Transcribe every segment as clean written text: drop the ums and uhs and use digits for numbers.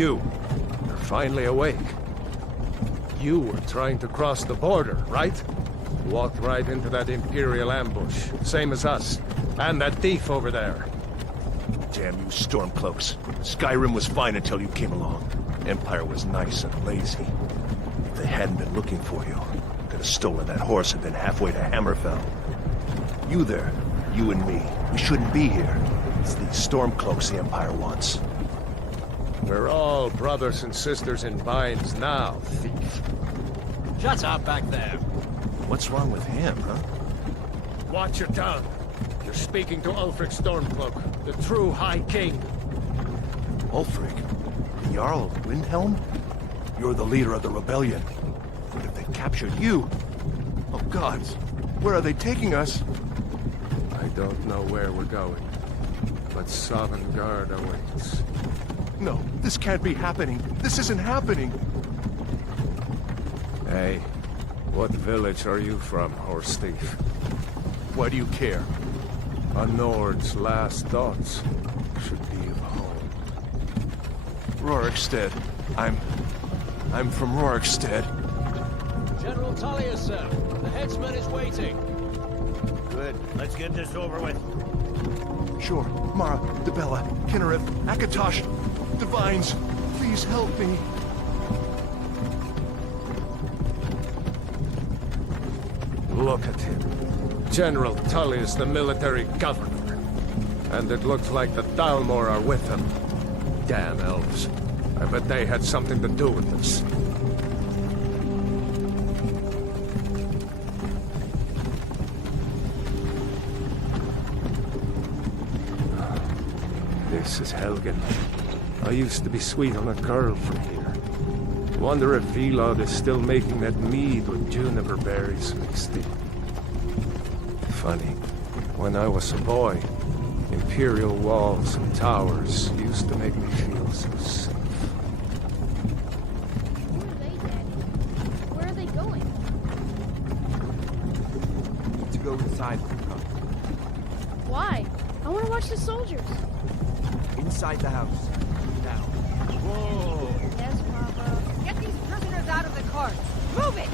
You're finally awake. You were trying to cross the border, right? Walked right into that Imperial ambush, same as us. And that thief over there. Damn you Stormcloaks. Skyrim was fine until you came along. Empire was nice and lazy. If they hadn't been looking for you, could have stolen that horse and been halfway to Hammerfell. You there, you and me, we shouldn't be here. It's these Stormcloaks the Empire wants. We're all brothers and sisters in binds now, thief. Shut up back there. What's wrong with him, huh? Watch your tongue. You're speaking to Ulfric Stormcloak, the true High King. Ulfric? The Jarl of Windhelm? You're the leader of the rebellion. But if they captured you... Oh gods, where are they taking us? I don't know where we're going, but Sovngarde awaits. No, this can't be happening. This isn't happening. Hey, what village are you from, horse thief? Why do you care? A Nord's last thoughts should be of home. Rorikstead. I'm from Rorikstead. General Tullius, sir. The headsman is waiting. Good. Let's get this over with. Sure. Mara, Dibella, Kinnereth, Akatosh, Divines, please help me. Look at him. General Tullius, the military governor. And it looks like the Thalmor are with him. Damn elves. I bet they had something to do with this. This is Helgen. I used to be sweet on a girl from here. Wonder if Vilod is still making that mead with juniper berries mixed in. Funny, when I was a boy, Imperial walls and towers used to make me feel so safe. Who are they, Daddy? Where are they going? To go inside. Why? I want to watch the soldiers. Inside the house. Now. Whoa! Yes, Papa. Get these prisoners out of the cart. Move it!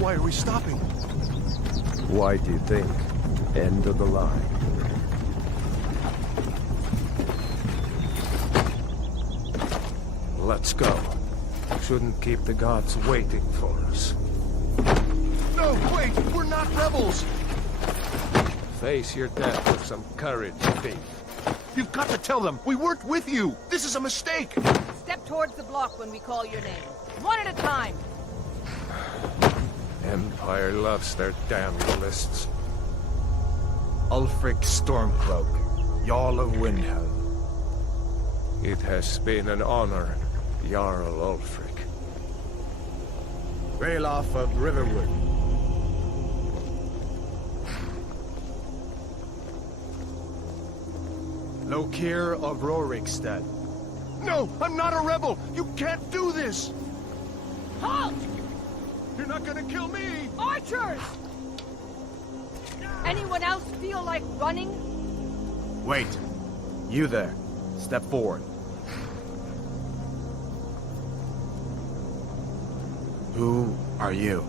Why are we stopping? Why do you think? End of the line. Let's go. Shouldn't keep the gods waiting for us. No, wait! We're not rebels! Face your death with some courage, thief. You've got to tell them! We weren't with you! This is a mistake! Step towards the block when we call your name. One at a time. Empire loves their damn lists. Ulfric Stormcloak, Jarl of Windhelm. It has been an honor, Jarl Ulfric. Ralof of Riverwood. Lokir of Rorikstead. No! I'm not a rebel! You can't do this! Halt! You're not gonna kill me! Archers! Anyone else feel like running? Wait. You there. Step forward. Who are you?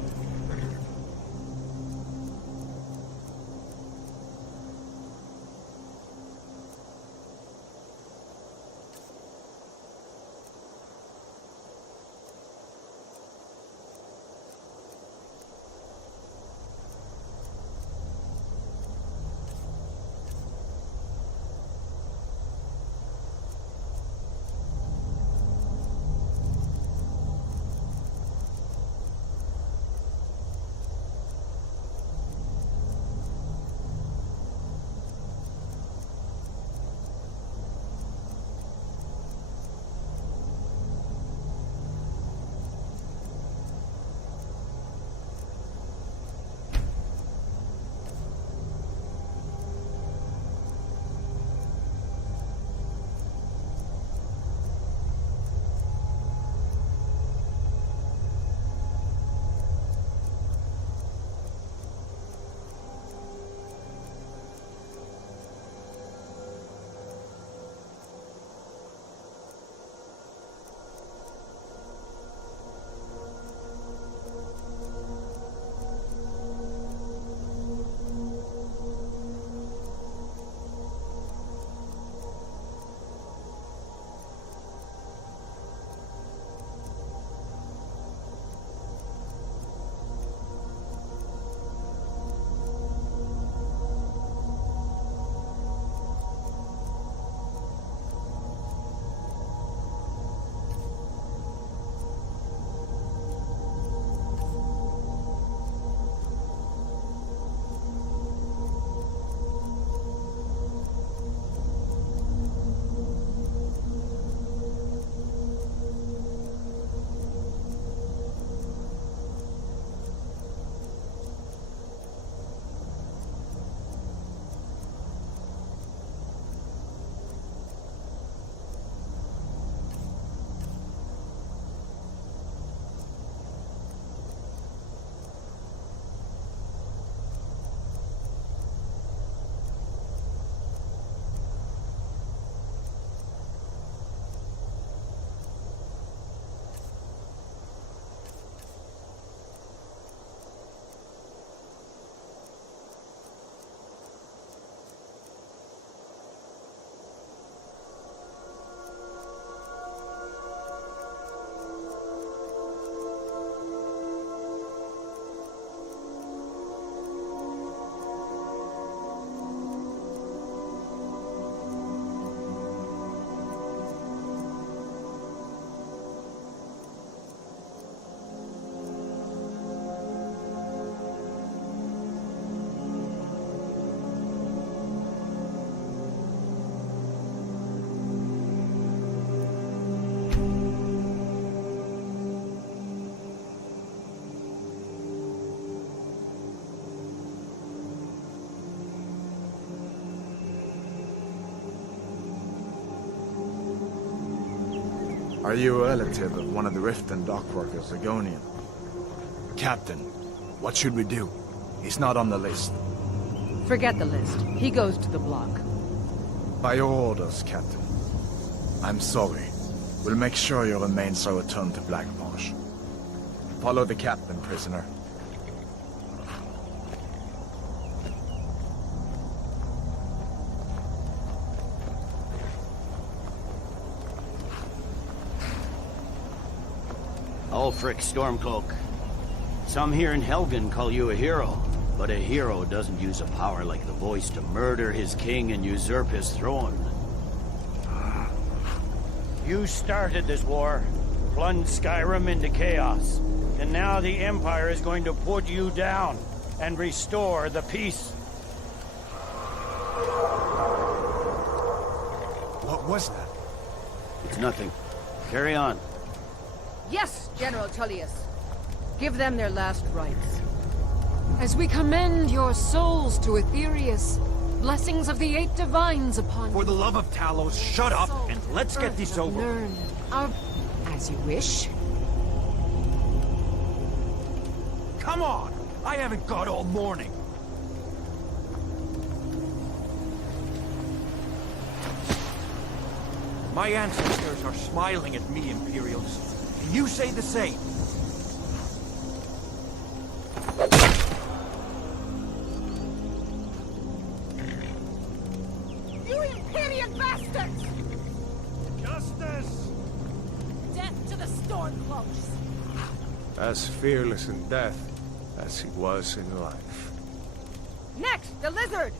Are you a relative of one of the Riften dockworkers, Ligonian? Captain, what should we do? He's not on the list. Forget the list. He goes to the block. By your orders, Captain. I'm sorry. We'll make sure your remains are returned to Blackmarsh. Follow the captain, prisoner. Ulfric Stormcloak. Some here in Helgen call you a hero, but a hero doesn't use a power like the voice to murder his king and usurp his throne. You started this war, plunged Skyrim into chaos, and now the Empire is going to put you down and restore the peace. What was that? It's nothing. Carry on. Yes, General Tullius. Give them their last rites. As we commend your souls to Aetherius, blessings of the eight divines upon For the love of Talos, shut up soul, and let's get this earth, over. Learn of... As you wish. Come on! I haven't got all morning. My ancestors are smiling at me, Imperials. Can you say the same? You Imperial bastards! Justice! Death to the Stormcloaks! As fearless in death as he was in life. Next, the lizard!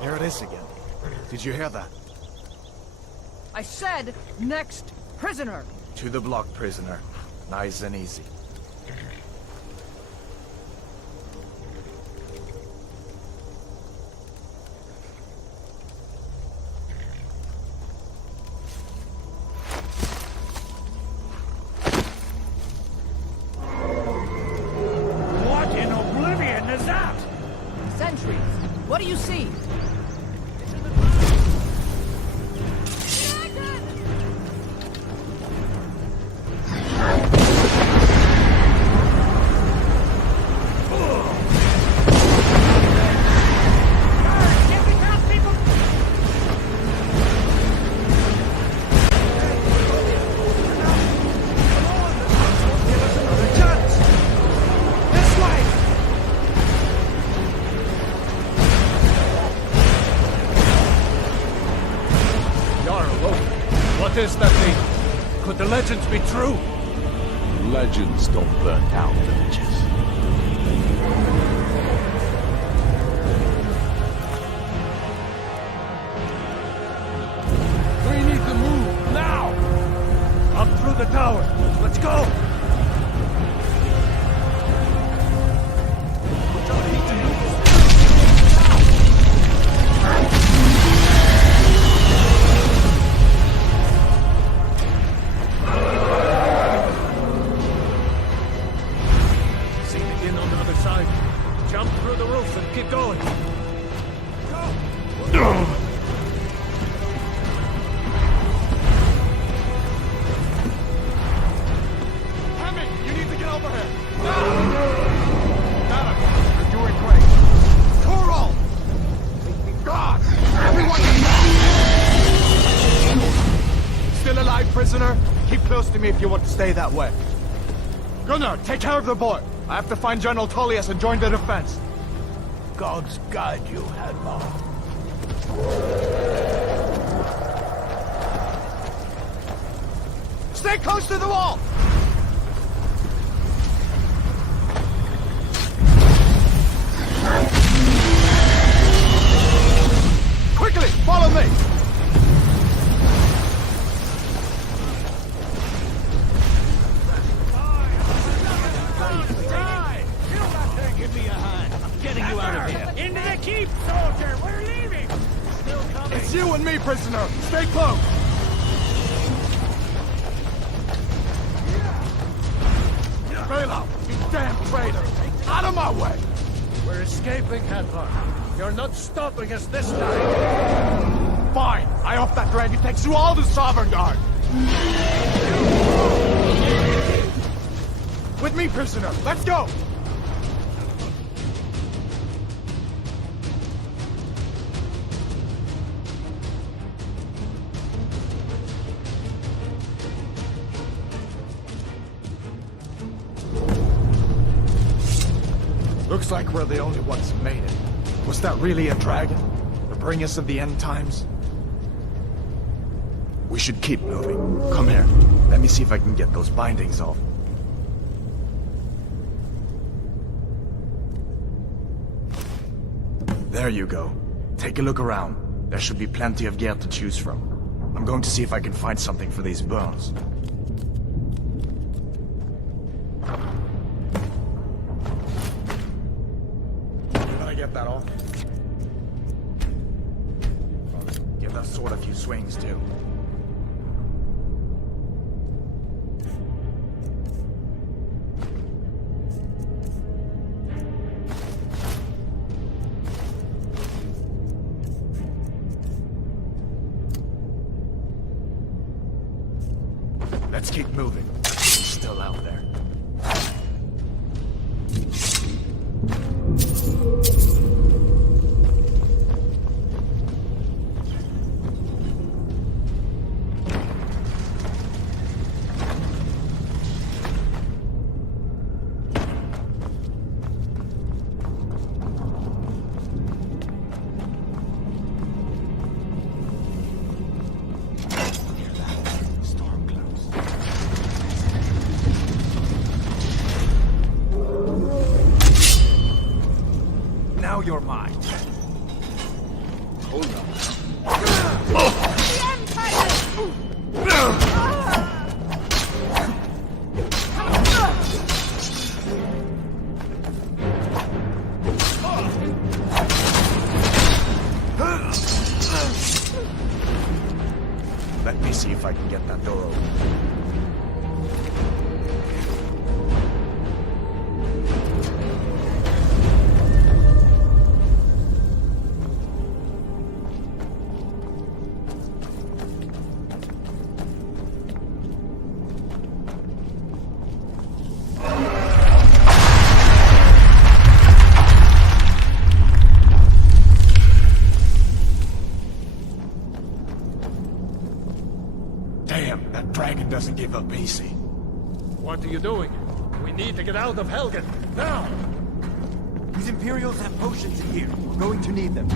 There it is again. Did you hear that? I said, next prisoner! To the block, prisoner. Nice and easy. What in oblivion is that? Sentries, what do you see? What is that thing? Could the legends be true? Legends don't burn down villages. We need to move now! Up through the tower. Let's go! Jump through the roof and keep going. Hammond, you need to get over here! Nada, you're doing great. Torol! God! Everyone! Still alive, prisoner? Keep close to me if you want to stay that way. Gunnar, take care of the boy. I have to find General Tullius and join the defense. Gods guide you, Hadvar. Stay close to the wall! Quickly, follow me! Give me a hand. I'm getting you out of here. Into the keep, soldier! We're leaving! Still coming. It's you and me, prisoner! Stay close! Bela, you damn traitor! Out of my way! We're escaping, Hadvar. You're not stopping us this time. Fine! I off that dragon takes you all to Sovereign Guard! With me, prisoner! Let's go! Looks like we're the only ones who made it. Was that really a dragon? The bringers of the end times? We should keep moving. Come here. Let me see if I can get those bindings off. There you go. Take a look around. There should be plenty of gear to choose from. I'm going to see if I can find something for these burns. Can I get that off? Give that sword a few swings, too. Let's keep moving. He's still out there. Now you're mine. Hold on. Let me see if I can get that door open. Damn, that dragon doesn't give up easy. What are you doing? We need to get out of Helgen, now! These Imperials have potions in here. We're going to need them.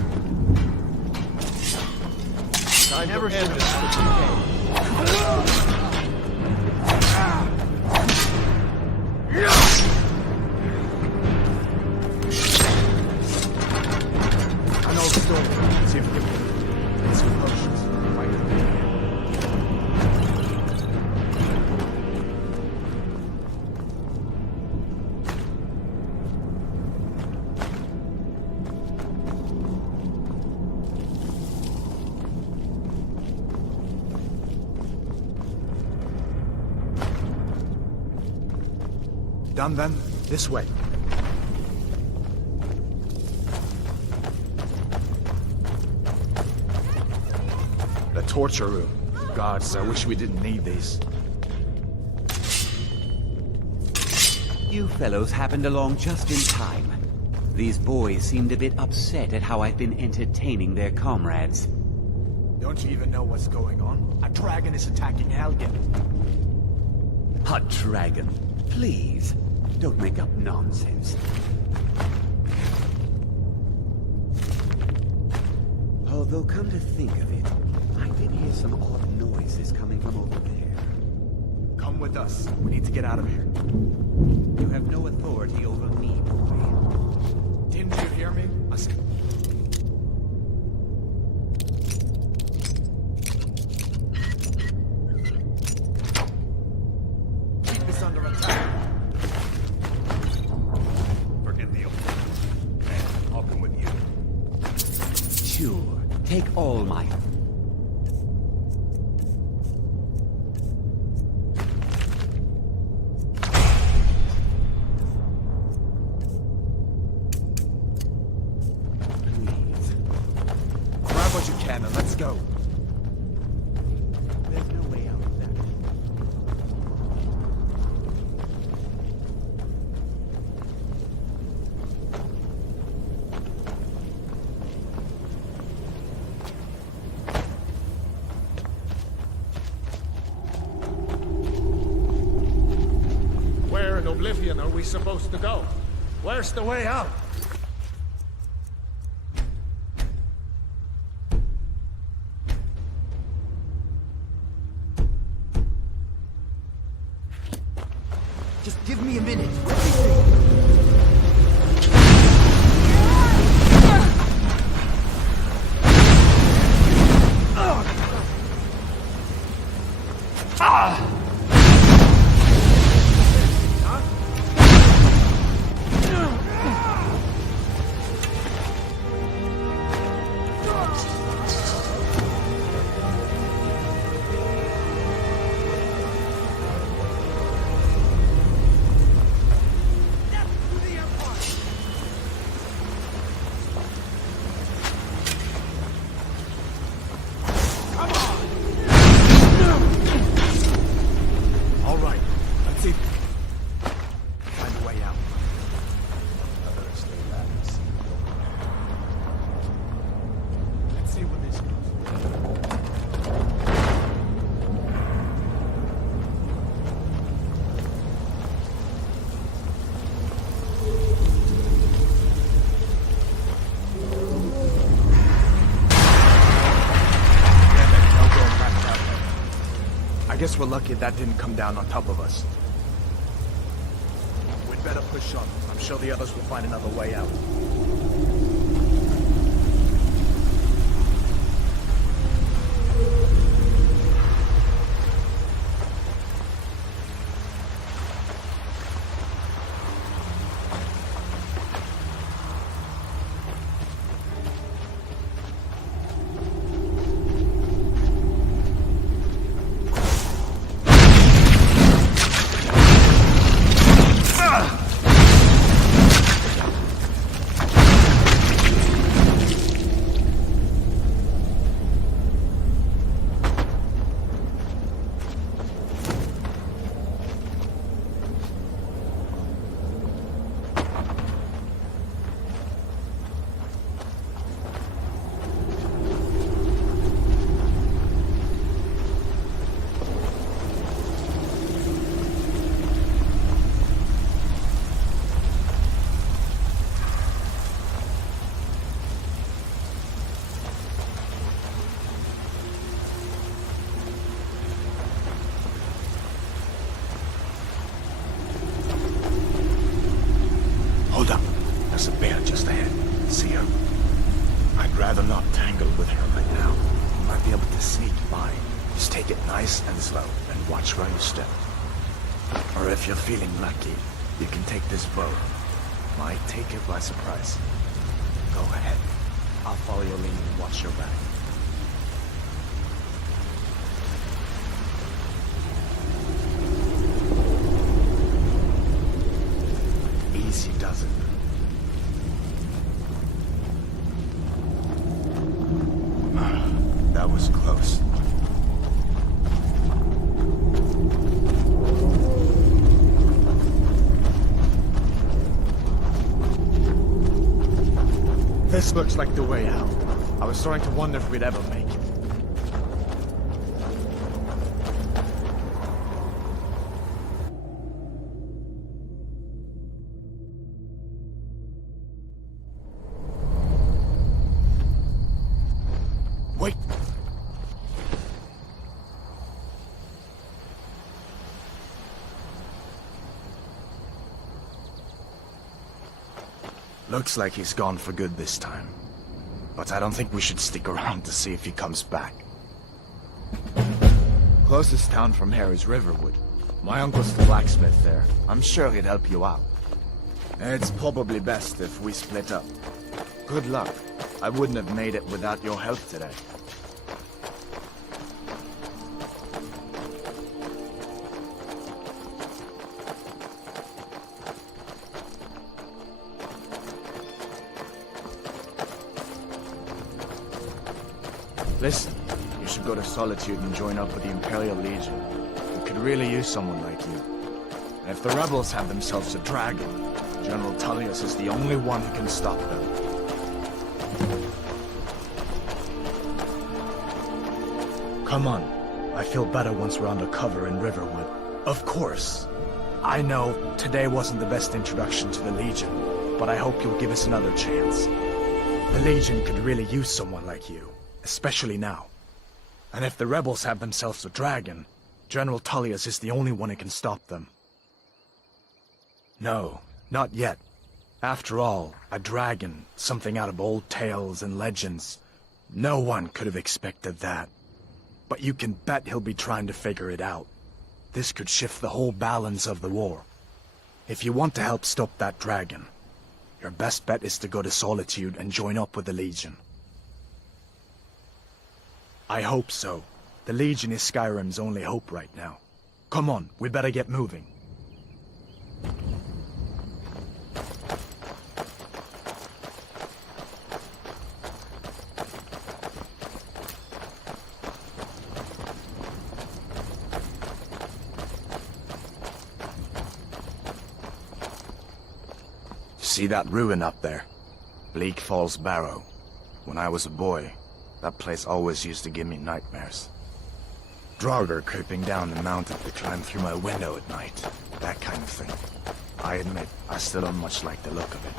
I never should have. I know the story. Let's see if we can get some potions. Right here. Done then? This way. The torture room. Gods, I wish we didn't need these. You fellows happened along just in time. These boys seemed a bit upset at how I've been entertaining their comrades. Don't you even know what's going on? A dragon is attacking Helgen. A dragon. Please, don't make up nonsense. Although, come to think of it, I did hear some odd noises coming from over there. Come with us. We need to get out of here. You have no authority over me, boy. Didn't you hear me? I said... Keep us under attack. Forget the old man. I'll come with you. Sure, take all my... Grab what you can and let's go. go. There's no way out of that. Where in Oblivion are we supposed to go? Where's the way out? Just give me a minute. All right, let's see. Find a way out. I better stay back and see. Let's see where this goes. I guess we're lucky that didn't come down on top of us. We'd better push on. I'm sure the others will find another way out. Hold up. There's a bear just ahead. See her? I'd rather not tangle with her right now. You might be able to sneak by. Just take it nice and slow, and watch where you step. Or if you're feeling lucky, you can take this bow. Might take it by surprise. Go ahead. I'll follow your lead and watch your back. Easy does it. That was close. This looks like the way out. I was starting to wonder if we'd ever make it. Wait! Looks like he's gone for good this time. But I don't think we should stick around to see if he comes back. Closest town from here is Riverwood. My uncle's the blacksmith there. I'm sure he'd help you out. It's probably best if we split up. Good luck. I wouldn't have made it without your help today. Listen, you should go to Solitude and join up with the Imperial Legion. We could really use someone like you. And if the rebels have themselves a dragon, General Tullius is the only one who can stop them. Come on. I feel better once we're under cover in Riverwood. Of course. I know today wasn't the best introduction to the Legion, but I hope you'll give us another chance. The Legion could really use someone like you, especially now. And if the rebels have themselves a dragon, General Tullius is the only one who can stop them. No, not yet. After all, a dragon, something out of old tales and legends. No one could have expected that. But you can bet he'll be trying to figure it out. This could shift the whole balance of the war. If you want to help stop that dragon, your best bet is to go to Solitude and join up with the Legion. I hope so. The Legion is Skyrim's only hope right now. Come on, we better get moving. See that ruin up there? Bleak Falls Barrow. When I was a boy, that place always used to give me nightmares. Draugr creeping down the mountain to climb through my window at night. That kind of thing. I admit, I still don't much like the look of it.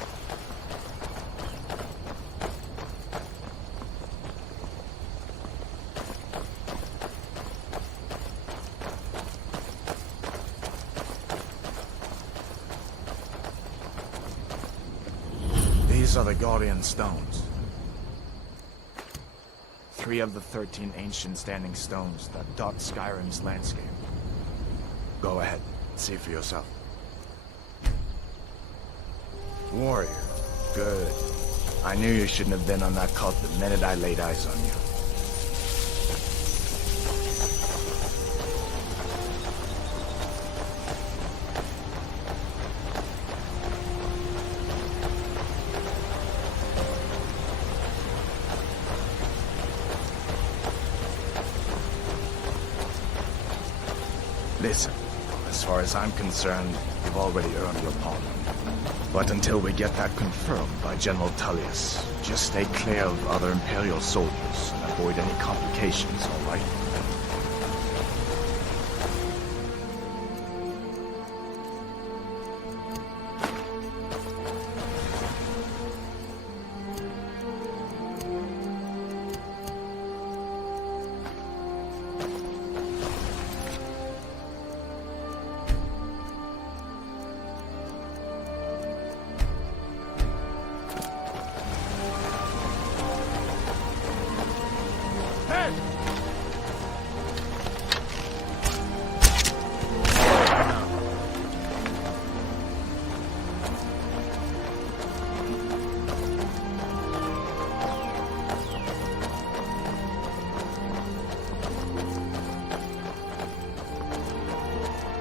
These are the Guardian Stones. 3 of the 13 ancient standing stones that dot Skyrim's landscape. Go ahead, see for yourself. Warrior. Good. I knew you shouldn't have been on that cult the minute I laid eyes on you. Listen, as far as I'm concerned, you've already earned your pardon. But until we get that confirmed by General Tullius, just stay clear of other Imperial soldiers and avoid any complications, all right?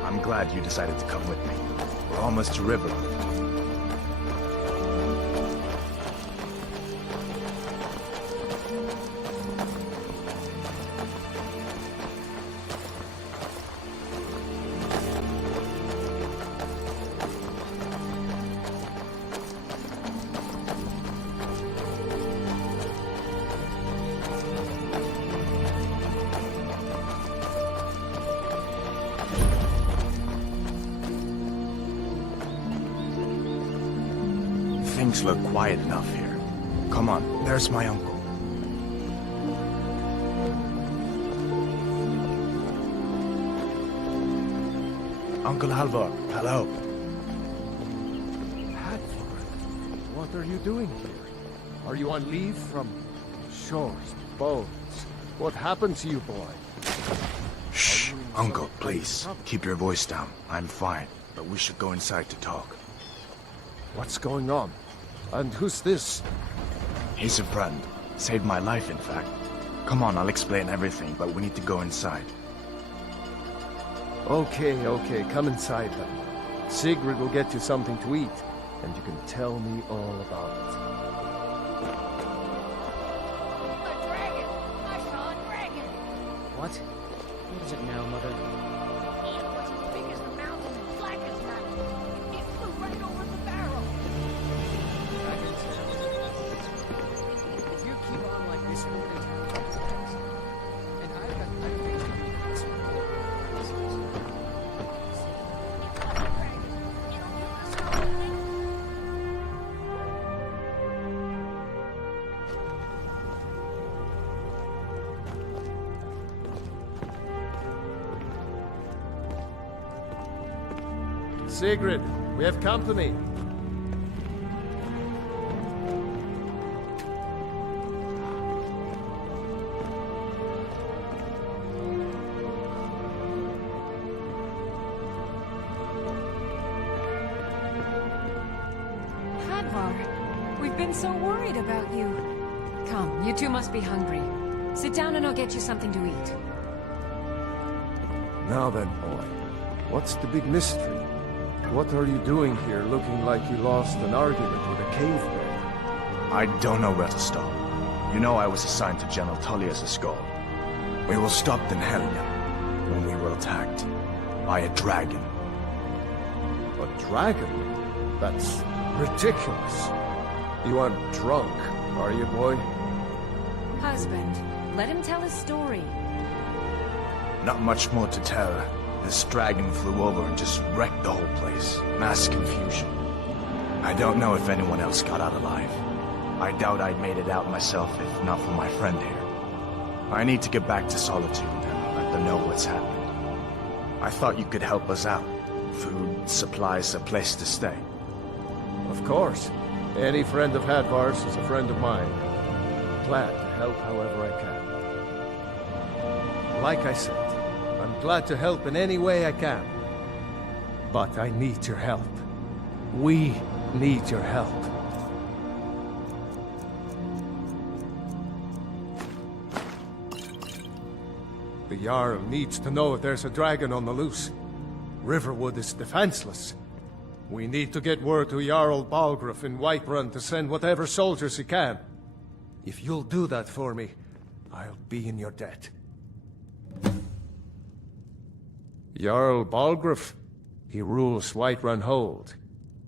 I'm glad you decided to come with me. We're almost to Riverwood. Things look quiet enough here. Come on, there's my uncle. Uncle Halvor, hello. Hadvar, what are you doing here? Are you on leave from shores, boats? What happened to you, boy? Shh, Uncle, please. Keep your voice down. I'm fine, but we should go inside to talk. What's going on? And who's this? He's a friend. Saved my life, in fact. Come on, I'll explain everything, but we need to go inside. Okay, come inside then. Sigrid will get you something to eat, and you can tell me all about it. A dragon! I saw What? What is it now, Mother? It was as big as the mountain and black as night. It flew right over the barrel. If you keep on like this, we're going to have problems. And I've got things to do. Sigrid, we have company. Hadvar, we've been so worried about you. Come, you two must be hungry. Sit down and I'll get you something to eat. Now then, boy, what's the big mystery? What are you doing here looking like you lost an argument with a cave bear? I don't know where to start. You know I was assigned to General Tullius' escort. We were stopped in Helgen when we were attacked by a dragon. A dragon? That's ridiculous. You aren't drunk, are you, boy? Husband, let him tell his story. Not much more to tell. This dragon flew over and just wrecked the whole place. Mass confusion. I don't know if anyone else got out alive. I doubt I'd made it out myself if not for my friend here. I need to get back to Solitude and let them know what's happened. I thought you could help us out. Food, supplies, a place to stay. Of course. Any friend of Hadvar's is a friend of mine. Glad to help however I can. Like I said, I'm glad to help in any way I can. But I need your help. We need your help. The Jarl needs to know if there's a dragon on the loose. Riverwood is defenseless. We need to get word to Jarl Balgruuf in Whiterun to send whatever soldiers he can. If you'll do that for me, I'll be in your debt. Jarl Balgruuf, he rules Whiterun Hold.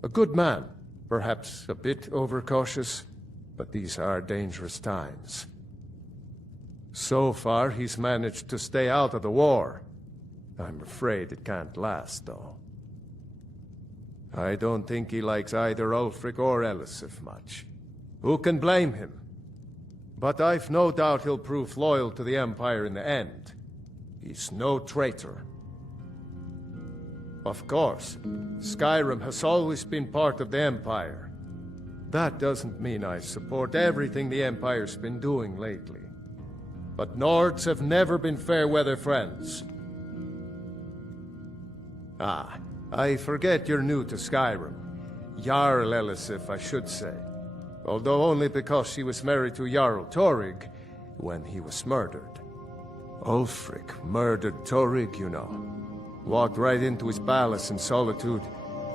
A good man, perhaps a bit overcautious, but these are dangerous times. So far, he's managed to stay out of the war. I'm afraid it can't last, though. I don't think he likes either Ulfric or Elisif much. Who can blame him? But I've no doubt he'll prove loyal to the Empire in the end. He's no traitor. Of course, Skyrim has always been part of the Empire. That doesn't mean I support everything the Empire's been doing lately. But Nords have never been fair-weather friends. Ah, I forget you're new to Skyrim. Jarl Elisif, I should say. Although only because she was married to Jarl Torygg when he was murdered. Ulfric murdered Torygg, you know. Walked right into his palace in Solitude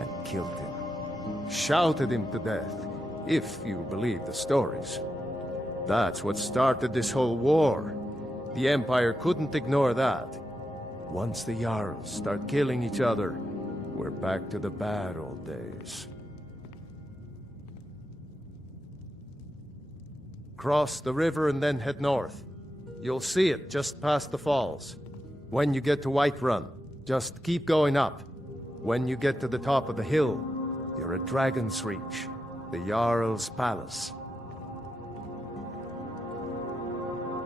and killed him. Shouted him to death, if you believe the stories. That's what started this whole war. The Empire couldn't ignore that. Once the Jarls start killing each other, we're back to the bad old days. Cross the river and then head north. You'll see it just past the falls. When you get to Whiterun, just keep going up. When you get to the top of the hill, you're at Dragon's Reach, the Jarl's palace.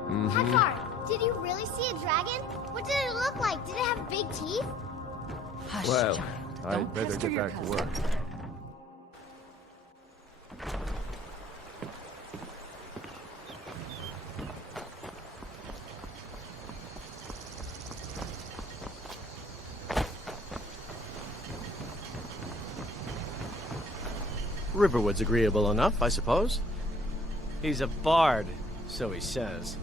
Hadvar, did you really see a dragon? What did it look like? Did it have big teeth? Hush, Well, child. I'd Don't better pester get your back to cousin. work. Riverwood's agreeable enough, I suppose. He's a bard, so he says.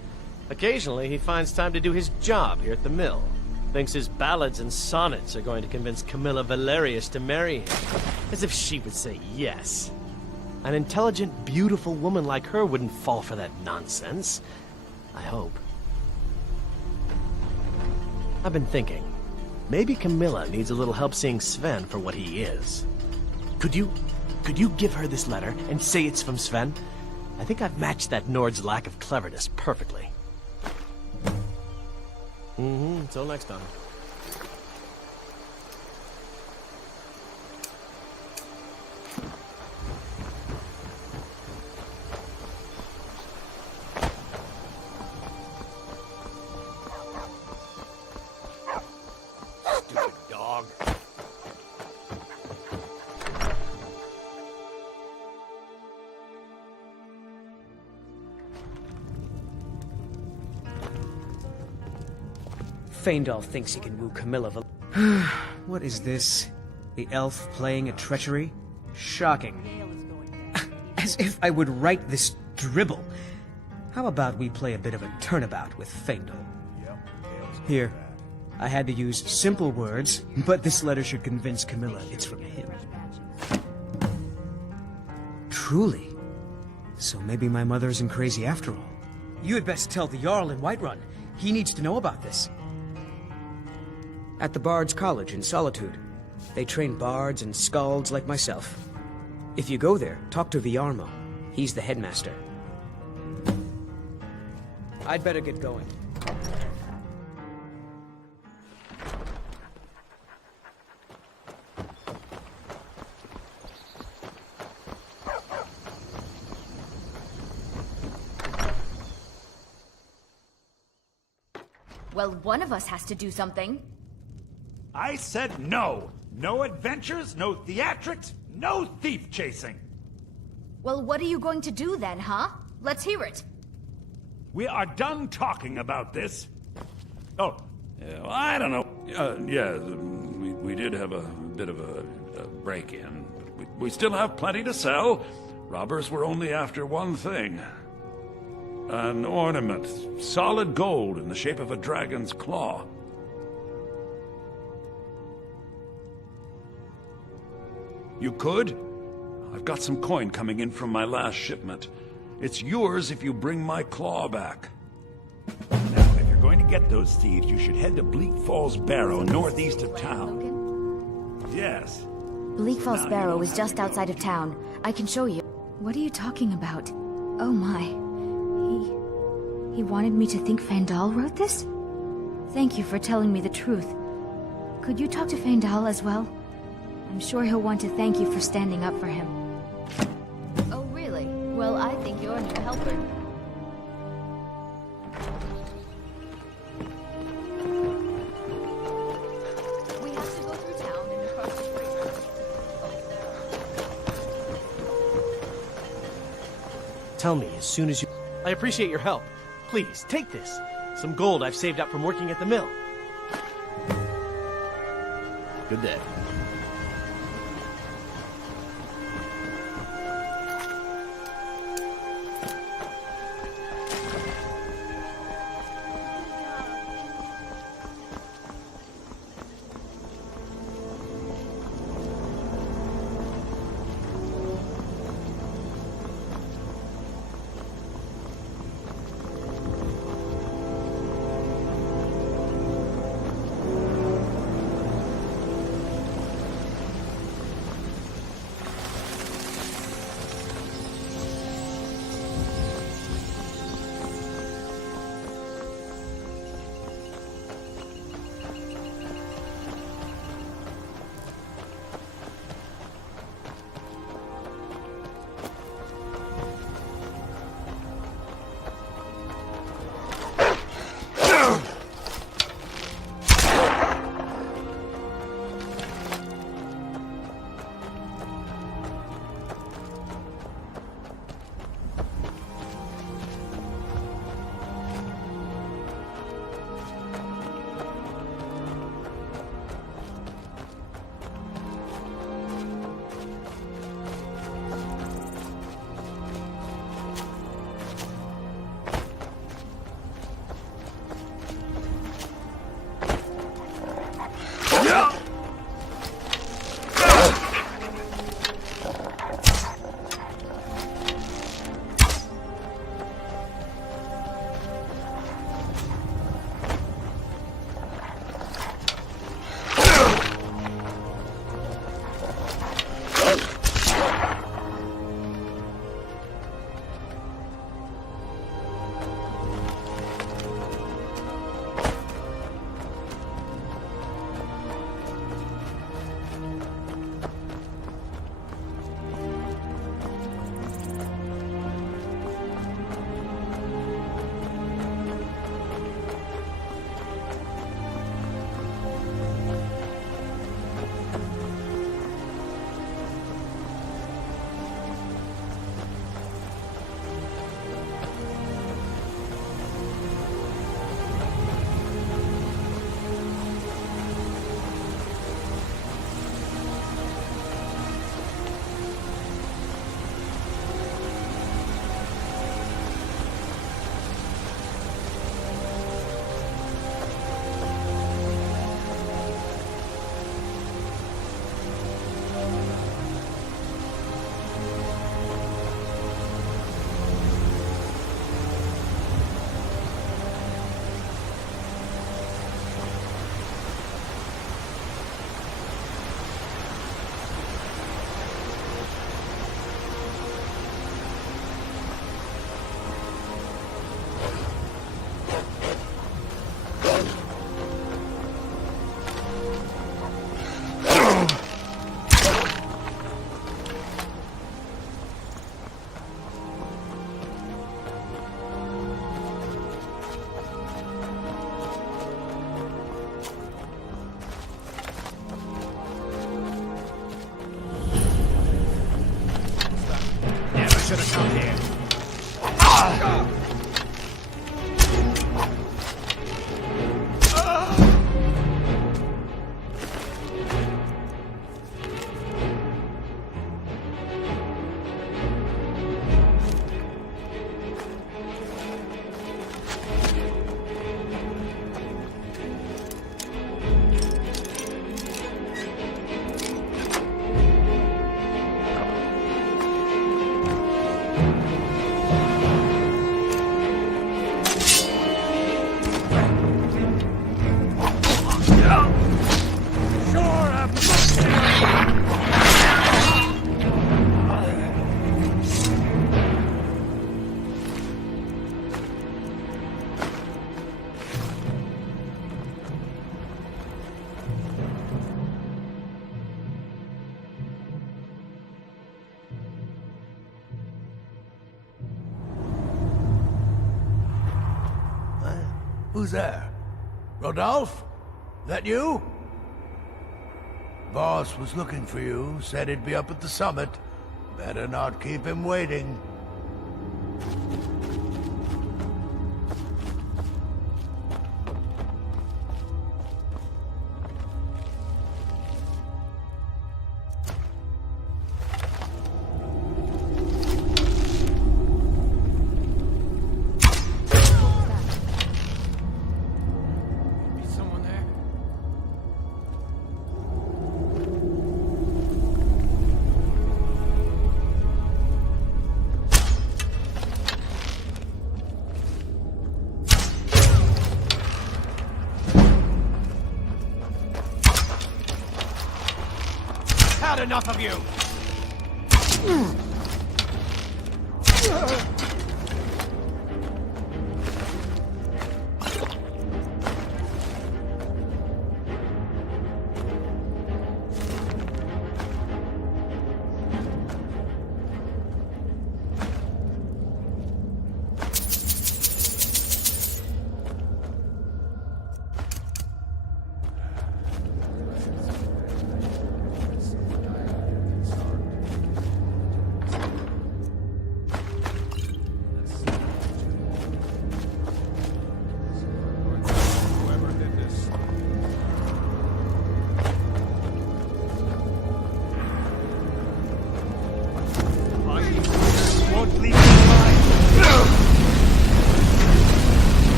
Occasionally, he finds time to do his job here at the mill. Thinks his ballads and sonnets are going to convince Camilla Valerius to marry him. As if she would say yes. An intelligent, beautiful woman like her wouldn't fall for that nonsense. I hope. I've been thinking. Maybe Camilla needs a little help seeing Sven for what he is. Could you give her this letter and say it's from Sven? I think I've matched that Nord's lack of cleverness perfectly. Until next time. Stupid dog. Faendal thinks he can woo Camilla. What is this? The elf playing at treachery? Shocking. As if I would write this dribble. How about we play a bit of a turnabout with Faendal? Here, I had to use simple words, but this letter should convince Camilla it's from him. Truly? So maybe my mother isn't crazy after all. You had best tell the Jarl in Whiterun. He needs to know about this. At the Bard's College in Solitude. They train bards and skalds like myself. If you go there, talk to Viarmo. He's the headmaster. I'd better get going. Well, one of us has to do something. I said no. No adventures, no theatrics, no thief chasing. Well, what are you going to do then, huh? Let's hear it. We are done talking about this. Oh, I don't know. Yeah, we did have a bit of a break-in. We still have plenty to sell. Robbers were only after one thing. An ornament, solid gold in the shape of a dragon's claw. You could? I've got some coin coming in from my last shipment. It's yours if you bring my claw back. Now, if you're going to get those thieves, you should head to Bleak Falls Barrow, northeast of town. Yes. Bleak Falls Barrow is just outside of town. I can show you. What are you talking about? Oh my. He wanted me to think Faendal wrote this? Thank you for telling me the truth. Could you talk to Faendal as well? I'm sure he'll want to thank you for standing up for him. Oh, really? Well, I think you're a new helper. We have to go through town and across the street. Tell me as soon as you... I appreciate your help. Please, take this. Some gold I've saved up from working at the mill. Good day. Who's there? Rodolphe? That you? Boss was looking for you, said he'd be up at the summit. Better not keep him waiting. Enough of you!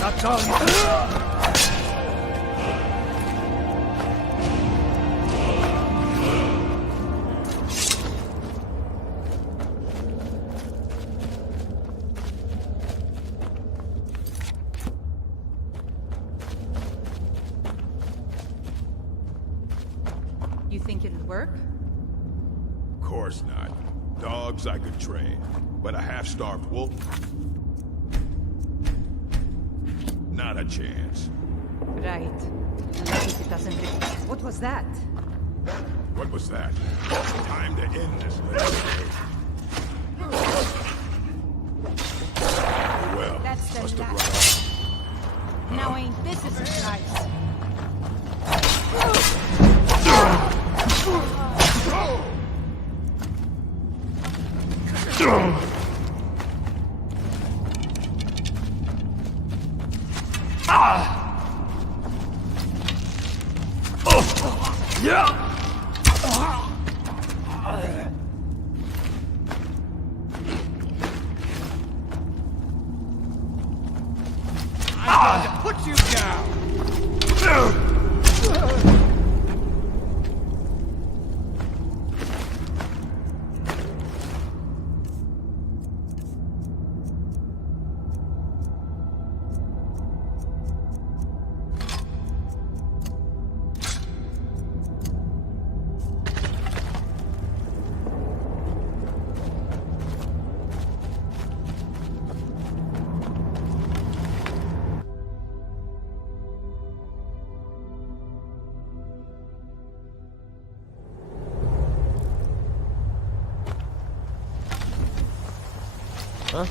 That's all you... You think it'd work? Of course not. Dogs I could train, but a half-starved wolf? Not a chance. Right. Unless if it doesn't reach. What was that? What was that? Time to end this little game. Well, that's the must have last. run off. Now ain't this a surprise? I'm going to put you down! Huh?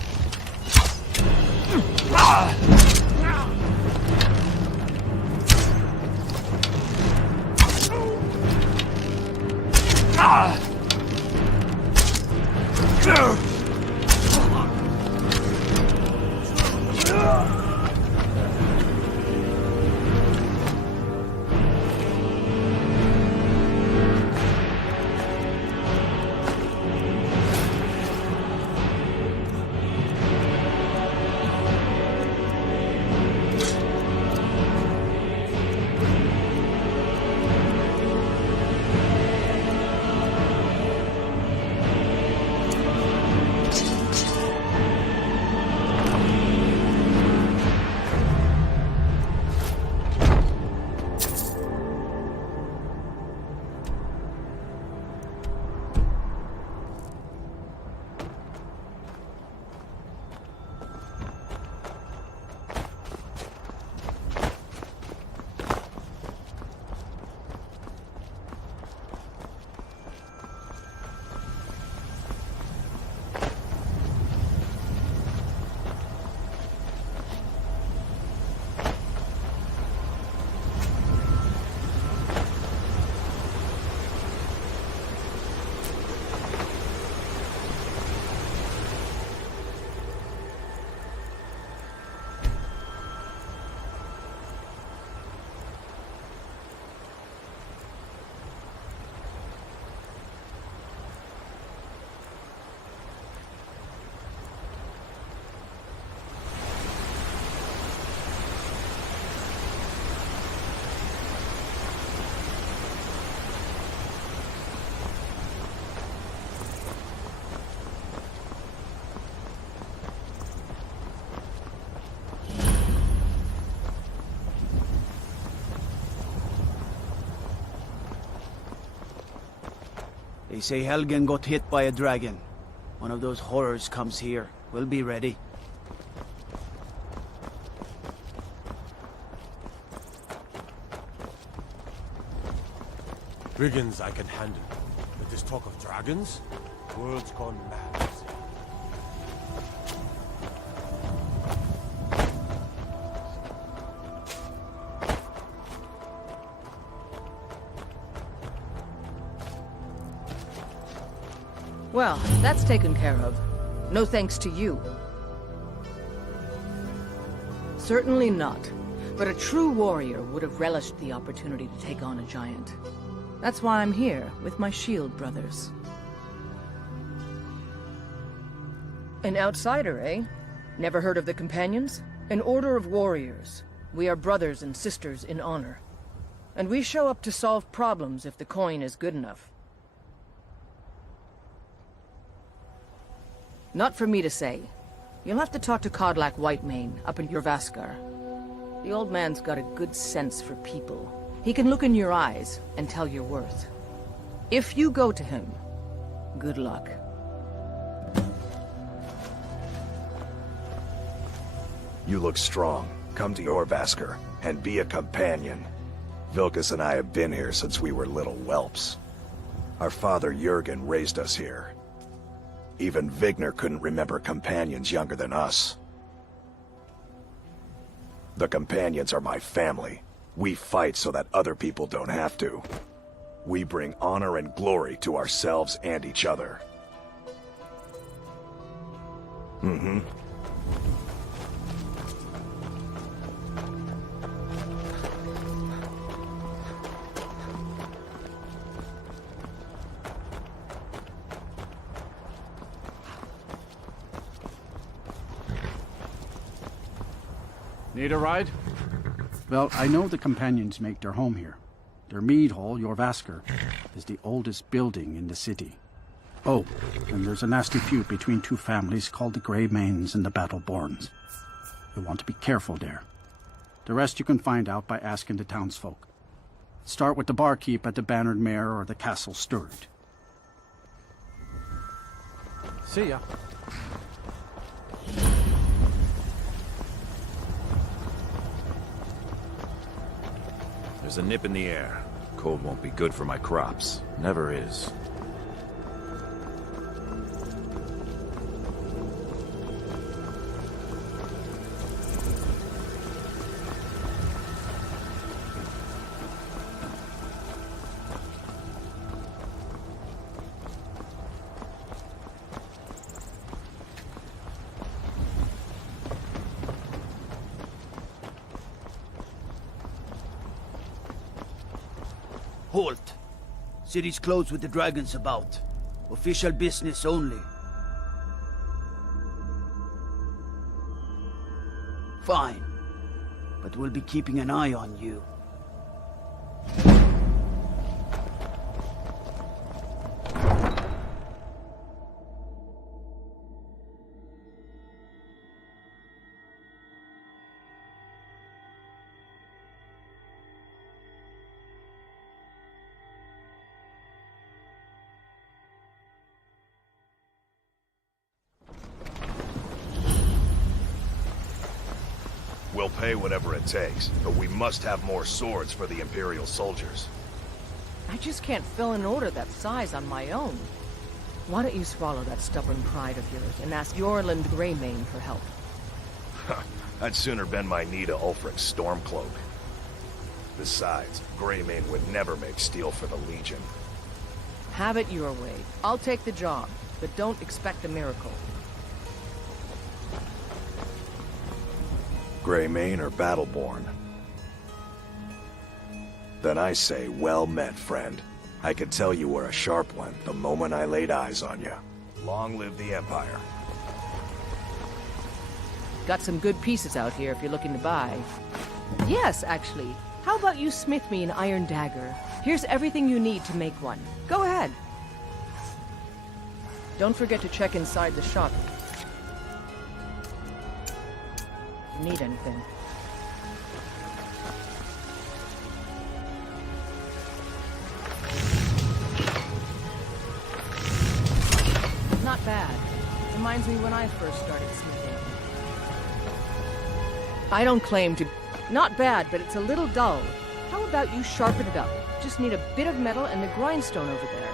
They say Helgen got hit by a dragon. One of those horrors comes here. We'll be ready. Brigands I can handle. But this talk of dragons? World's gone mad. Well, that's taken care of. No thanks to you. Certainly not. But a true warrior would have relished the opportunity to take on a giant. That's why I'm here, with my shield brothers. An outsider, eh? Never heard of the Companions? An order of warriors. We are brothers and sisters in honor. And we show up to solve problems if the coin is good enough. Not for me to say. You'll have to talk to Kodlak Whitemane up in Jorvaskar. The old man's got a good sense for people. He can look in your eyes and tell your worth. If you go to him, good luck. You look strong. Come to Jorvaskar and be a companion. Vilkas and I have been here since we were little whelps. Our father Jurgen raised us here. Even Vigner couldn't remember companions younger than us. The companions are my family. We fight so that other people don't have to. We bring honor and glory to ourselves and each other. Mm-hmm. Need a ride? Well, I know the Companions make their home here. Their mead hall, Jorvaskar, is the oldest building in the city. Oh, and there's a nasty feud between two families called the Grey Manes and the Battleborns. You'll want to be careful there. The rest you can find out by asking the townsfolk. Start with the barkeep at the Bannered Mare or the Castle Steward. See ya. There's a nip in the air. Cold won't be good for my crops. Never is. Halt! City's closed with the dragons about. Official business only. Fine. But we'll be keeping an eye on you. We'll pay whatever it takes, but we must have more swords for the Imperial soldiers. I just can't fill an order that size on my own. Why don't you swallow that stubborn pride of yours and ask Jorland Greymane for help? I'd sooner bend my knee to Ulfric's Stormcloak. Besides, Greymane would never make steel for the Legion. Have it your way. I'll take the job, but don't expect a miracle. Greymane or Battleborn? Then I say, well met, friend. I could tell you were a sharp one the moment I laid eyes on you. Long live the Empire. Got some good pieces out here if you're looking to buy. Yes, actually. How about you smith me an iron dagger? Here's everything you need to make one. Go ahead. Don't forget to check inside the shop. If you need anything. reminds me when I first started smithing. I don't claim to... Not bad, but it's a little dull. How about you sharpen it up? Just need a bit of metal and the grindstone over there.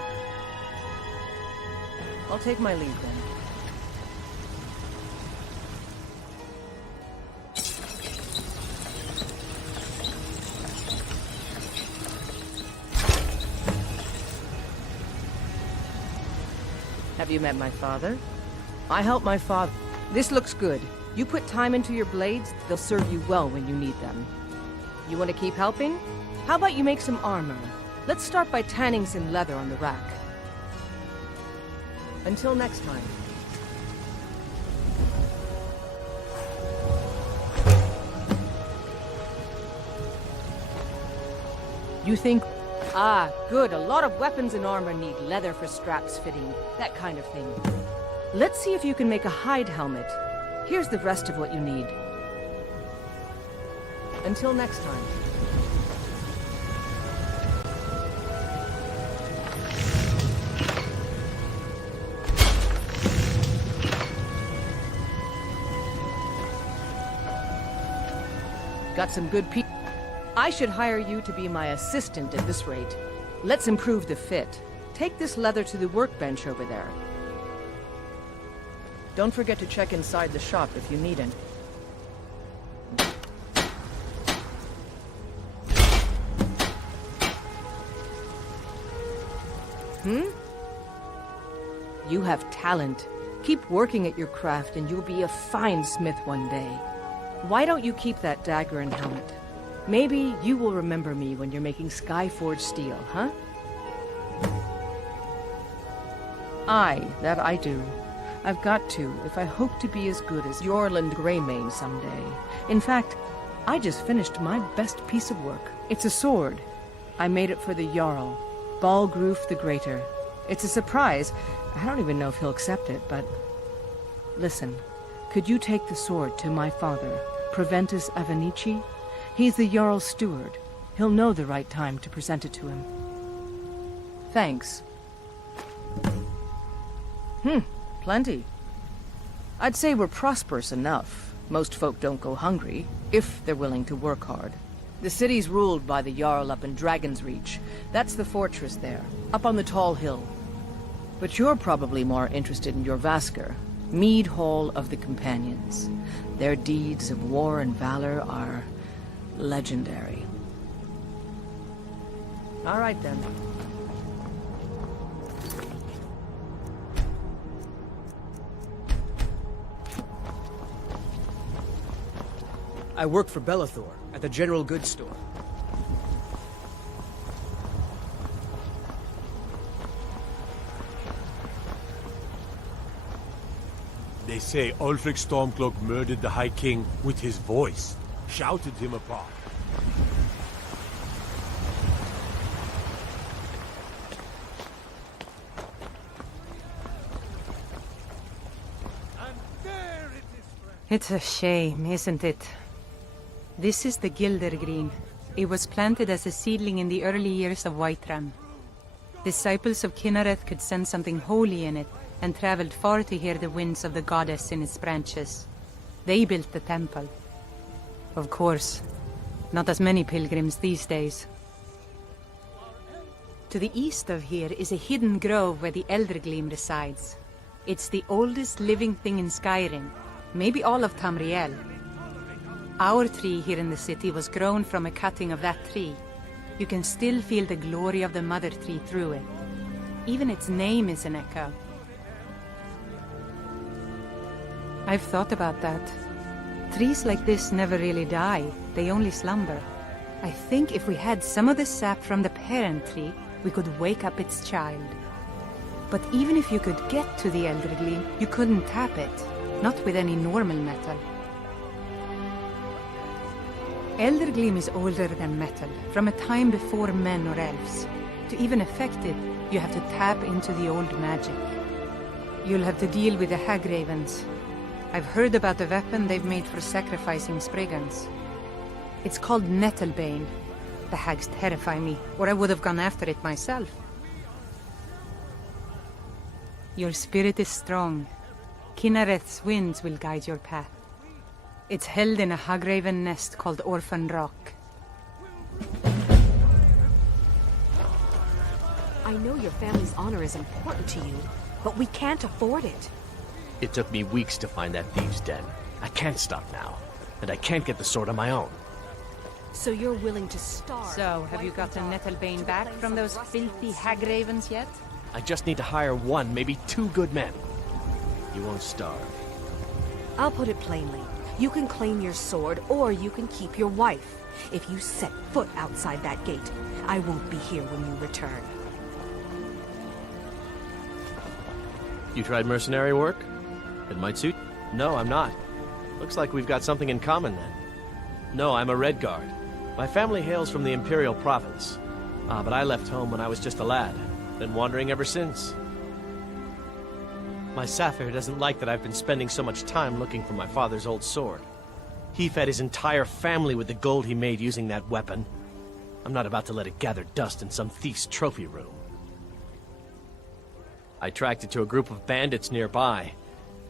I'll take my leave then. Have you met my father? I help my father. This looks good. You put time into your blades, they'll serve you well when you need them. You want to keep helping? How about you make some armor? Let's start by tanning some leather on the rack. Until next time. You think... Ah, good. A lot of weapons and armor need leather for straps fitting, that kind of thing. Let's see if you can make a hide helmet. Here's the rest of what you need. Until next time. Got some good people. I should hire you to be my assistant at this rate. Let's improve the fit. Take this leather to the workbench over there. Don't forget to check inside the shop if you need it. You have talent. Keep working at your craft and you'll be a fine smith one day. Why don't you keep that dagger and helmet? Maybe you will remember me when you're making Skyforged steel, huh? Aye, that I do. I've got to, if I hope to be as good as Yorland Greymane someday. In fact, I just finished my best piece of work. It's a sword. I made it for the Jarl, Balgruf the Greater. It's a surprise. I don't even know if he'll accept it, but... Listen, could you take the sword to my father, Proventus Avenici? He's the Jarl's steward. He'll know the right time to present it to him. Thanks. Plenty. I'd say we're prosperous enough. Most folk don't go hungry, if they're willing to work hard. The city's ruled by the Jarl up in Dragon's Reach. That's the fortress there, up on the tall hill. But you're probably more interested in your Vasker, Mead Hall of the Companions. Their deeds of war and valor are legendary. All right then. I work for Bellathor at the General Goods Store. They say Ulfric Stormcloak murdered the High King with his voice, shouted him apart. It's a shame, isn't it? This is the Gildergreen. It was planted as a seedling in the early years of Whiterun. Disciples of Kynareth could sense something holy in it, and traveled far to hear the winds of the goddess in its branches. They built the temple. Of course, not as many pilgrims these days. To the east of here is a hidden grove where the Eldergleam resides. It's the oldest living thing in Skyrim, maybe all of Tamriel. Our tree here in the city was grown from a cutting of that tree. You can still feel the glory of the mother tree through it. Even its name is an echo. I've thought about that. Trees like this never really die, they only slumber. I think if we had some of the sap from the parent tree, we could wake up its child. But even if you could get to the Eldergleam, you couldn't tap it, not with any normal metal. Eldergleam is older than metal, from a time before men or elves. To even affect it, you have to tap into the old magic. You'll have to deal with the Hagravens. I've heard about the weapon they've made for sacrificing Spriggans. It's called Nettlebane. The hags terrify me, or I would have gone after it myself. Your spirit is strong. Kinnereth's winds will guide your path. It's held in a Hagraven nest called Orphan Rock. I know your family's honor is important to you, but we can't afford it. It took me weeks to find that thieves' den. I can't stop now, and I can't get the sword on my own. So you're willing to starve? So, have you gotten Nettlebane back from those filthy Hagravens yet? I just need to hire one, maybe two good men. You won't starve. I'll put it plainly. You can claim your sword, or you can keep your wife. If you set foot outside that gate, I won't be here when you return. You tried mercenary work? It might suit. No, I'm not. Looks like we've got something in common then. No, I'm a Red Guard. My family hails from the Imperial Province. But I left home when I was just a lad. Been wandering ever since. My Saphir doesn't like that I've been spending so much time looking for my father's old sword. He fed his entire family with the gold he made using that weapon. I'm not about to let it gather dust in some thief's trophy room. I tracked it to a group of bandits nearby,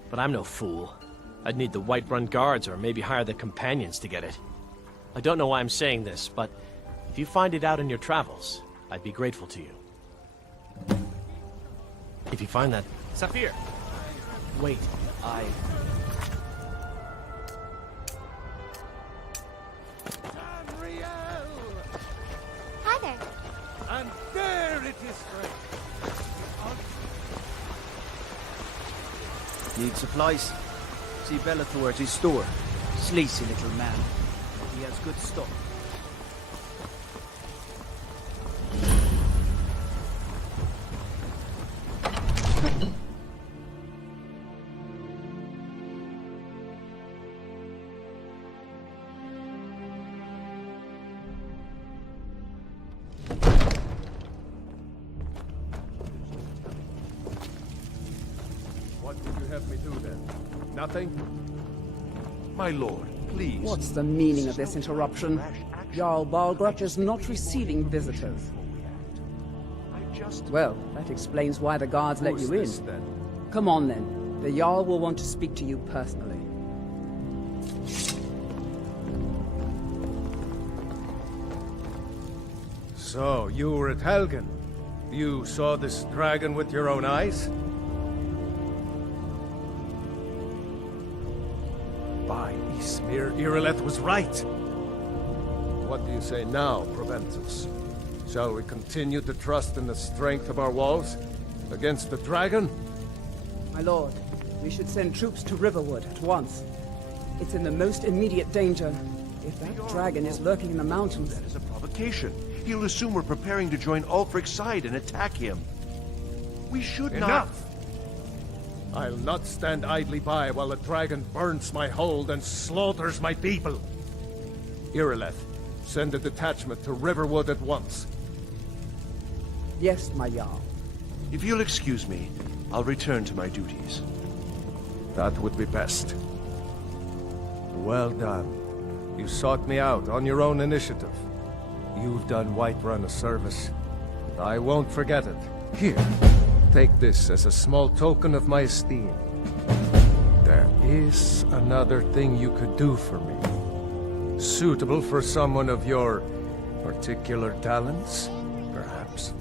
but I'm no fool. I'd need the Whiterun guards or maybe hire the companions to get it. I don't know why I'm saying this, but if you find it out in your travels, I'd be grateful to you. If you find that... Saphir! Wait, Hi there. And there it is, friend. Need supplies? See Bellathor at his store. Sleazy little man. He has good stuff. What would you have me do then? Nothing? My lord, please. What's the meaning of this interruption? Jarl Balgruch is not receiving visitors. Well, that explains why the guards let you in. Come on then. The Jarl will want to speak to you personally. So, you were at Helgen. You saw this dragon with your own eyes? By Ismir, Irileth was right. What do you say now, Proventus? Shall we continue to trust in the strength of our walls against the dragon? My lord, we should send troops to Riverwood at once. It's in the most immediate danger. If that dragon is lurking in the mountains... That is a provocation. He'll assume we're preparing to join Ulfric's side and attack him. We should not... Enough! I'll not stand idly by while the dragon burns my hold and slaughters my people. Irileth, send a detachment to Riverwood at once. Yes, my Jarl. If you'll excuse me, I'll return to my duties. That would be best. Well done. You sought me out on your own initiative. You've done Whiterun a service. I won't forget it. Here, take this as a small token of my esteem. There is another thing you could do for me. Suitable for someone of your particular talents, perhaps.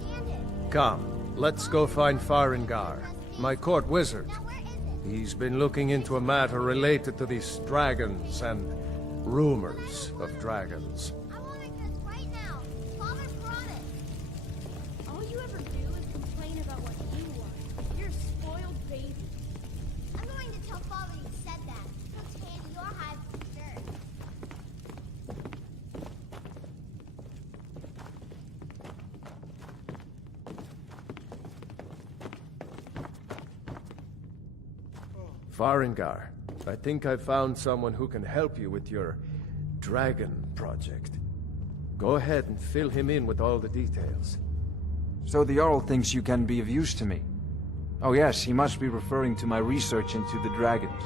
Come, let's go find Farengar, my court wizard. He's been looking into a matter related to these dragons and rumors of dragons. All you ever do is complain about what you want. You're a spoiled baby. I'm going to tell Father you said that. He'll tan your hive for sure. Farengar, I think I've found someone who can help you with your dragon project. Go ahead and fill him in with all the details. So the Jarl thinks you can be of use to me. Oh yes, he must be referring to my research into the dragons.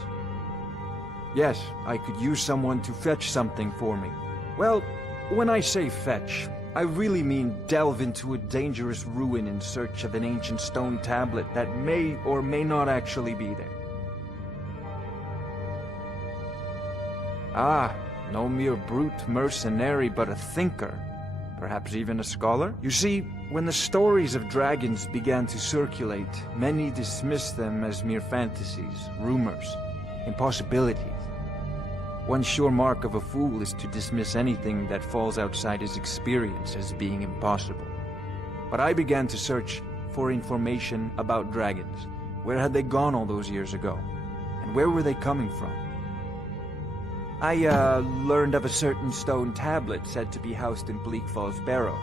Yes, I could use someone to fetch something for me. Well, when I say fetch, I really mean delve into a dangerous ruin in search of an ancient stone tablet that may or may not actually be there. Ah, no mere brute mercenary, but a thinker. Perhaps even a scholar? You see, when the stories of dragons began to circulate, many dismissed them as mere fantasies, rumors, impossibilities. One sure mark of a fool is to dismiss anything that falls outside his experience as being impossible. But I began to search for information about dragons. Where had they gone all those years ago? And where were they coming from? I learned of a certain stone tablet said to be housed in Bleak Falls Barrow.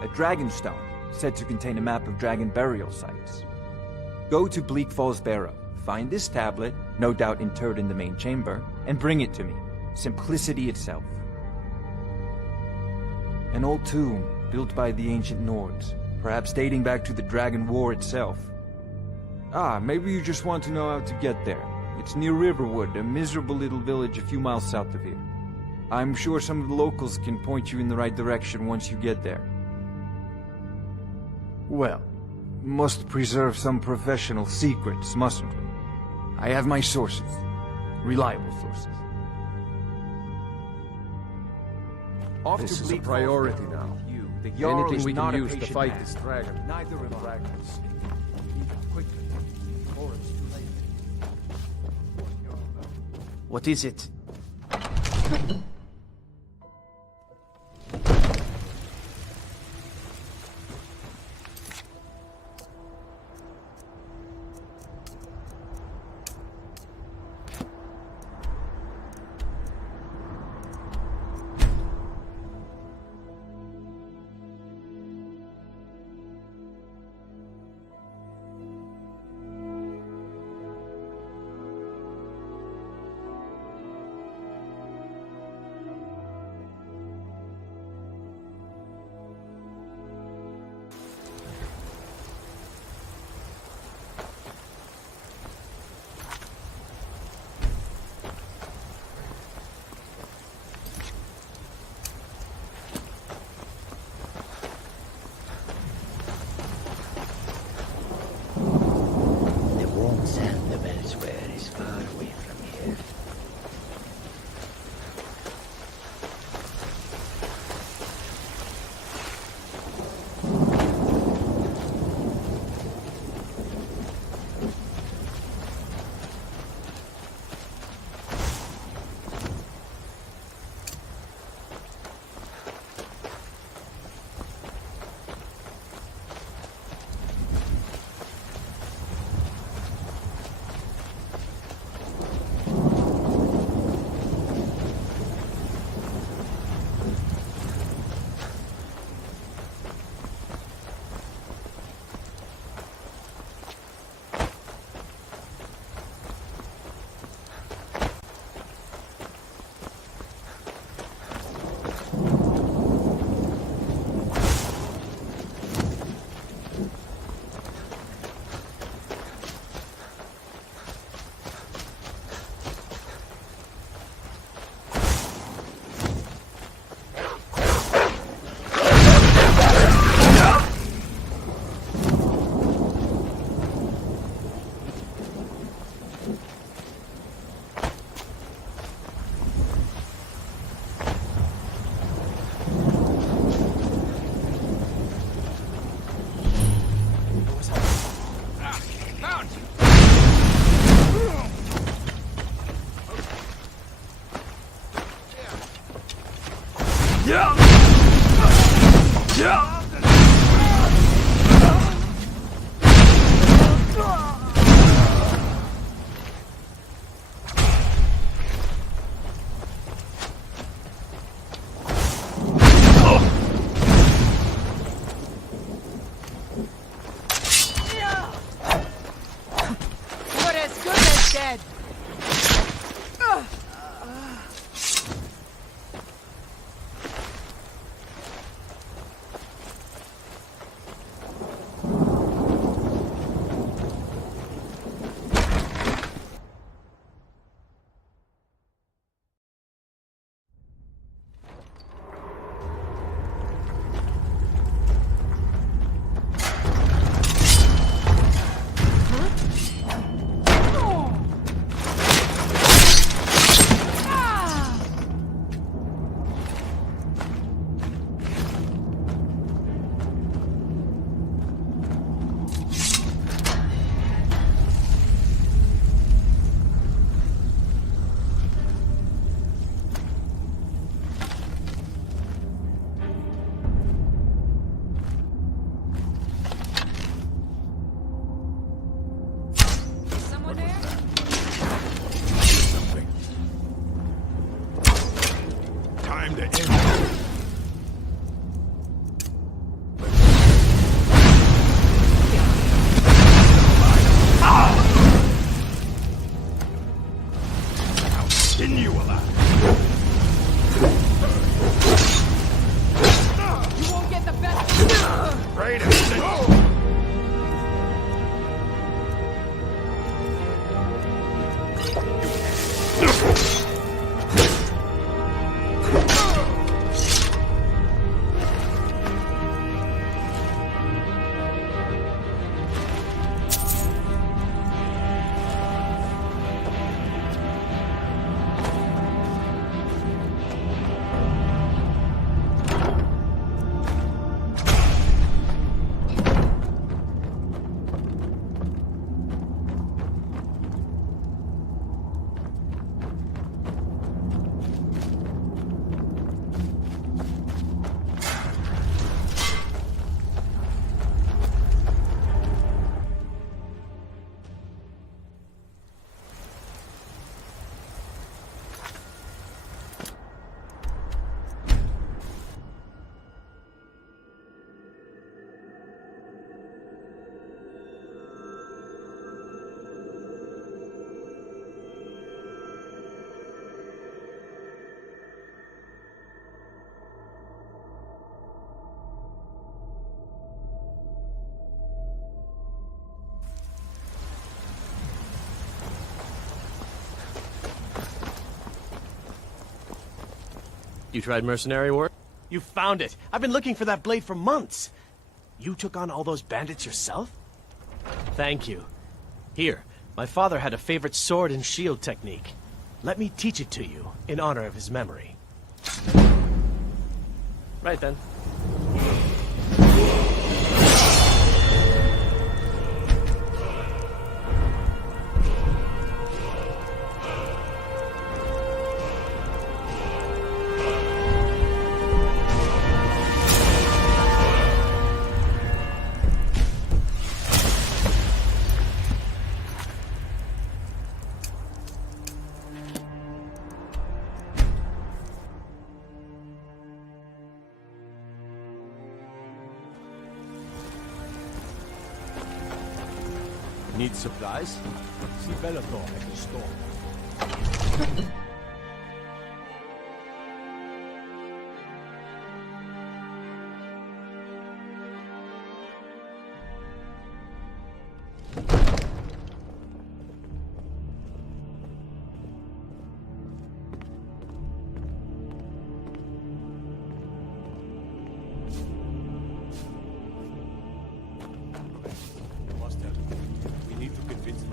A dragon stone, said to contain a map of dragon burial sites. Go to Bleak Falls Barrow, find this tablet, no doubt interred in the main chamber, and bring it to me. Simplicity itself. An old tomb, built by the ancient Nords, perhaps dating back to the Dragon War itself. Ah, maybe you just want to know how to get there. It's near Riverwood, a miserable little village a few miles south of here. I'm sure some of the locals can point you in the right direction once you get there. Well, must preserve some professional secrets, mustn't we? I have my sources. Reliable sources. This is a priority now. Anything we can use to fight this dragon. Neither of the dragons. Quickly, before it's too late. What is it? Wait a minute. You tried mercenary work? You found it! I've been looking for that blade for months! You took on all those bandits yourself? Thank you. Here, my father had a favorite sword and shield technique. Let me teach it to you, in honor of his memory. Right then. Need supplies? See Bellator at the store.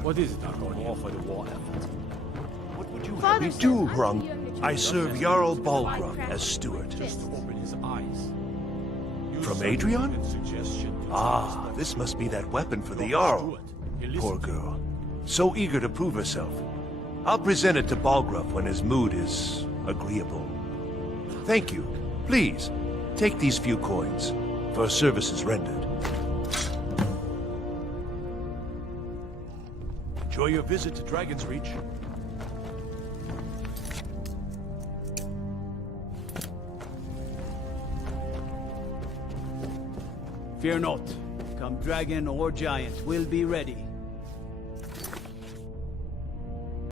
What is it, Dragonborn, for the war effort? What would you have me do, Hrung? I serve Jarl Balgruuf as steward. Just open his eyes. From Adrian? Ah, this must be that weapon for the Jarl. Poor girl. So eager to prove herself. I'll present it to Balgruuf when his mood is agreeable. Thank you. Please, take these few coins for services rendered. Enjoy your visit to Dragon's Reach. Fear not. Come dragon or giant, we'll be ready.